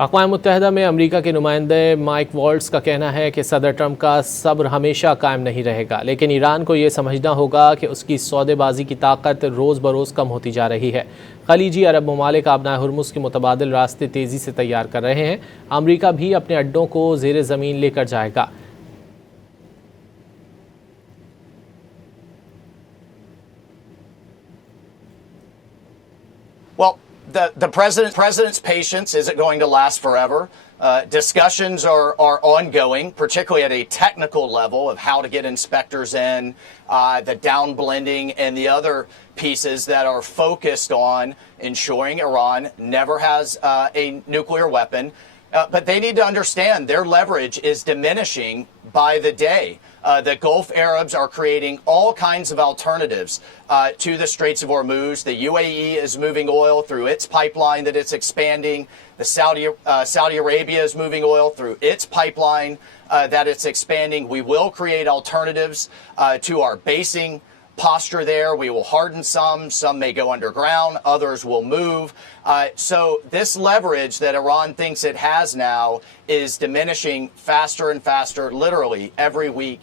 अक़वाम मुतहदा में अमेरिका के नुमाइंदे माइक वॉल्ट्स का कहना है कि सदर ट्रंप का सब्र हमेशा कायम नहीं रहेगा, लेकिन ईरान को ये समझना होगा कि उसकी सौदेबाजी की ताकत रोज़ बरोज़ कम होती जा रही है। खलीजी अरब ममालिक आबनाए हुर्मुज़ के मुतबादिल रास्ते तेज़ी से तैयार कर रहे हैं। अमेरिका भी अपने अड्डों को ज़ेर ज़मीन लेकर जाएगा। Well, the president's patience isn't going to last forever. Discussions are ongoing, particularly at a technical level of how to get inspectors in, the down blending, and the other pieces that are focused on ensuring Iran never has a nuclear weapon. But they need to understand their leverage is diminishing by the day. The Gulf Arabs are creating all kinds of alternatives to the Straits of Hormuz. The UAE is moving oil through its pipeline that it's expanding. The Saudi Arabia is moving oil through its pipeline that it's expanding. We will create alternatives to our basing posture there. We will harden some may go underground, others will move. So this leverage that Iran thinks it has now is diminishing faster and faster, literally every week